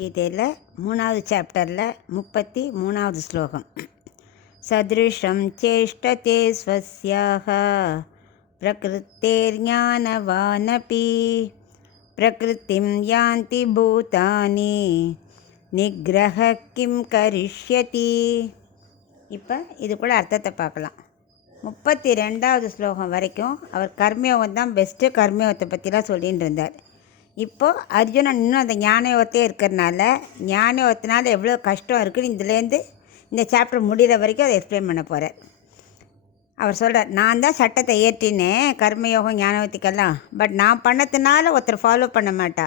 கீதையில் 3வது சாப்டரில் 33வது ஸ்லோகம். சத்ருஷம் சேஷ்டதே ஸ்வஸ்யாஹ பிரகிருத்தேர்ஞானவானபி பிரகிருத்திம் யாந்தி பூதானி நிக்ரஹ கிம் கரிஷ்யதி. இப்போ இது கூட அர்த்தத்தை பார்க்கலாம். 32வது ஸ்லோகம் வரைக்கும் அவர் கர்மயோகம் தான் பெஸ்ட்டு, கர்மயோகத்தை பற்றிலாம் சொல்லிகிட்டு இருந்தார். இப்போது அர்ஜுனன் இன்னும் அந்த ஞானயோகத்தே இருக்கிறனால ஞானயோகத்தினால எவ்வளோ கஷ்டம் இருக்குன்னு இதுலேருந்து இந்த சாப்டர் முடிகிற வரைக்கும் அதை எக்ஸ்பிளைன் பண்ண போகிறார். அவர் சொல்கிறார், நான் தான் சட்டத்தை ஏற்றினேன் கர்மயோகம் ஞானயோகத்துக்கெல்லாம், பட் நான் பண்ணதுனால ஒருத்தர் ஃபாலோ பண்ண மாட்டா.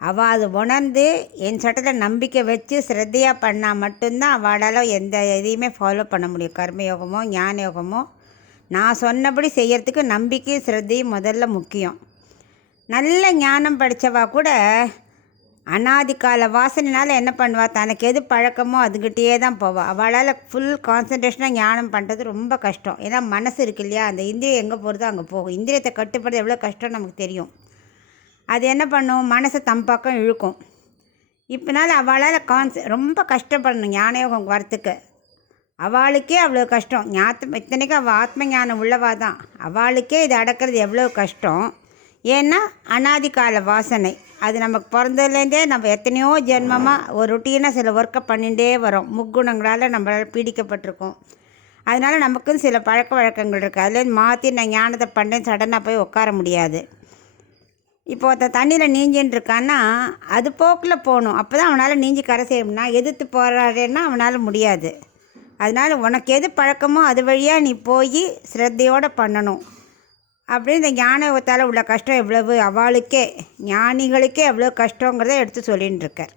அவள் அது உணர்ந்து என் சட்டத்தில் நம்பிக்கை வச்சு ஸ்ரத்தையாக பண்ணால் மட்டும்தான் அவளால் எந்த இதையுமே ஃபாலோ பண்ண முடியும். கர்மயோகமோ ஞானயோகமோ நான் சொன்னபடி செய்கிறதுக்கு நம்பிக்கையும் ஸ்ரத்தையும் முதல்ல முக்கியம். நல்ல ஞானம் படித்தவா கூட அனாதிகால வாசனைனால என்ன பண்ணுவாள், தனக்கு எது பழக்கமோ அதுக்கிட்டே தான் போவாள். அவளால் ஃபுல் கான்சன்ட்ரேஷனாக ஞானம் பண்ணுறது ரொம்ப கஷ்டம். ஏன்னா மனசு இருக்கு இல்லையா, அந்த இந்திரியம் எங்கே போகிறதோ அங்கே போகும். இந்திரியத்தை கட்டுப்படுறது எவ்வளோ கஷ்டம் நமக்கு தெரியும். அது என்ன பண்ணும், மனசை தம் பக்கம் இழுக்கும். இப்போனால அவளால் ரொம்ப கஷ்டப்படணும் ஞானயோகம் வரத்துக்கு. அவளுக்கே அவ்வளோ கஷ்டம். இத்தனைக்கும் அவள் ஆத்ம ஞானம் உள்ளவா தான். அவளுக்கே இது அடக்கிறது எவ்வளோ கஷ்டம். ஏன்னா அனாதிகால வாசனை அது நமக்கு பிறந்ததுலேருந்தே நம்ம எத்தனையோ ஜென்மமாக ஒரு ரொட்டீனாக சில ஒர்க்கை பண்ணிகிட்டே வரோம். முக்குணங்களால் நம்மளால் பீடிக்கப்பட்டிருக்கோம். அதனால் நமக்கும் சில பழக்க வழக்கங்கள் இருக்குது. அதுலேருந்து மாற்றி நான் ஞானத்தை பண்ணேன் சடனாக போய் உட்கார முடியாது. இப்போ ஒருத்த தண்ணியில் நீஞ்சின்னு இருக்கான்னா அது போக்கில் போகணும். அப்போ தான் அவனால் நீஞ்சி கரை செய்யணும்னா எதிர்த்து போகிறாருன்னா அவனால் முடியாது. அதனால் உனக்கு எது பழக்கமோ அது வழியாக நீ போய் ஸ்ரத்தையோடு பண்ணணும். அப்படின்னு இந்த ஞானயோகத்தால் உள்ள கஷ்டம் எவ்வளவு, அவளுக்கே ஞானிகளுக்கே எவ்வளோ கஷ்டங்கிறத எடுத்து சொல்லின்னு இருக்கார்.